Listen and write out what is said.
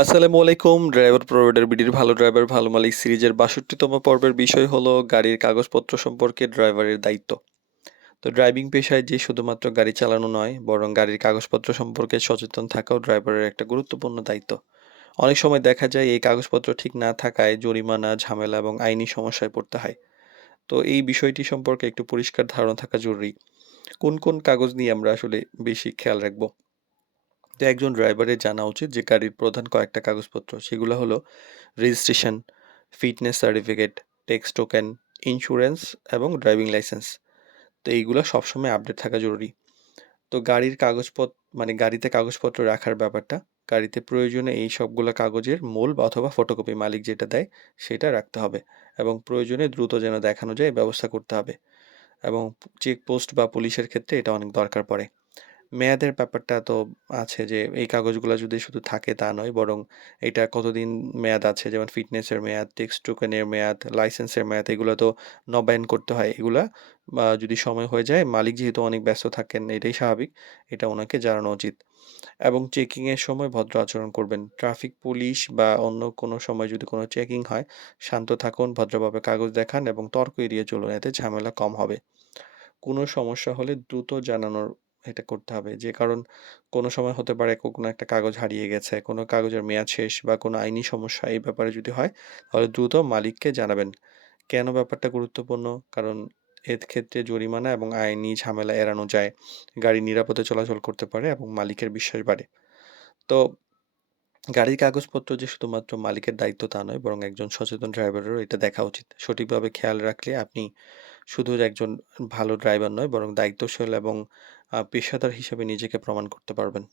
আসসালামু আলাইকুম। Driver provider বিডির ভালো ড্রাইভার ভালো মালিক সিরিজের ৬২তম পর্বের বিষয় হলো গাড়ির কাগজপত্র সম্পর্কে ড্রাইভারের দায়িত্ব। তো ড্রাইভিং পেশায় যে শুধুমাত্র গাড়ি চালানো নয়, বরং গাড়ির কাগজপত্র সম্পর্কে সচেতন থাকাও ড্রাইভারের একটা গুরুত্বপূর্ণ দায়িত্ব। অনেক সময় দেখা যায় এই কাগজপত্র ঠিক না থাকায় জরিমানা, ঝামেলা এবং আইনি সমস্যায় পড়তে হয়। তো এই বিষয়টি সম্পর্কে একটু পরিষ্কার ধারণা থাকা জরুরি। কোন কোন কাগজ নিয়ে আমরা আসলে বেশি খেয়াল রাখবো? তো একজন ড্রাইভারের জানা উচিত যে গাড়ির প্রধান কয়েকটা কাগজপত্র, সেগুলো হলো registration, fitness certificate, tax token, insurance এবং ড্রাইভিং লাইসেন্স। তো এইগুলো সবসময় আপডেট থাকা জরুরি। তো গাড়ির গাড়িতে কাগজপত্র রাখার ব্যাপারটা, গাড়িতে প্রয়োজনে এই সবগুলো কাগজের মূল বা অথবা ফটোকপি মালিক যেটা দেয় সেটা রাখতে হবে, এবং প্রয়োজনে দ্রুত যেন দেখানো যায় এই ব্যবস্থা করতে হবে। এবং চেকপোস্ট বা পুলিশের ক্ষেত্রে এটা অনেক দরকার পড়ে। মেয়াদের ব্যাপারটা তো আছে, যে এই কাগজগুলা যদি শুধু থাকে তা নয়, বরং এটা কতদিন মেয়াদ আছে, যেমন ফিটনেসের মেয়াদ, টেক্সট টোকেনের মেয়াদ, লাইসেন্সের মেয়াদ, এগুলো তো নবায়ন করতে হয়। এগুলা যদি সময় হয়ে যায়, মালিক যেহেতু অনেক ব্যস্ত থাকেন, এটাই স্বাভাবিক, এটা ওনাকে জানানো উচিত। এবং চেকিংয়ের সময় ভদ্র আচরণ করবেন। ট্রাফিক পুলিশ বা অন্য কোনো সময় যদি কোনো চেকিং হয়, শান্ত থাকুন, ভদ্রভাবে কাগজ দেখান এবং তর্ক এড়িয়ে চলুন, এতে ঝামেলা কম হবে। কোনো সমস্যা হলে দ্রুত জানানোর এটা করতে হবে। যে কারণ কোনো সময় হতে পারে কোনো একটা কাগজ হারিয়ে গেছে, কোনো কাগজের মেয়াদ শেষ বা কোনো আইনি সমস্যা এই ব্যাপারে যদি হয়, তাহলে দ্রুত মালিককে জানাবেন। কেন ব্যাপারটা গুরুত্বপূর্ণ? কারণ এর ক্ষেত্রে জরিমানা এবং আইনি ঝামেলা এড়ানো যায়। গাড়ি নিরাপদে চলাচল করতে পারে এবং মালিকের বিশ্বাস বাড়ে। তো গাড়ির কাগজপত্র যে শুধুমাত্র মালিকের দায়িত্ব তা নয়, বরং একজন সচেতন ড্রাইভারেরও এটা দেখা উচিত। সঠিকভাবে খেয়াল রাখলে আপনি শুধু একজন ভালো ড্রাইভার নয়, বরং দায়িত্বশীল এবং পেশাদার হিসেবে নিজেকে প্রমাণ করতে পারবেন।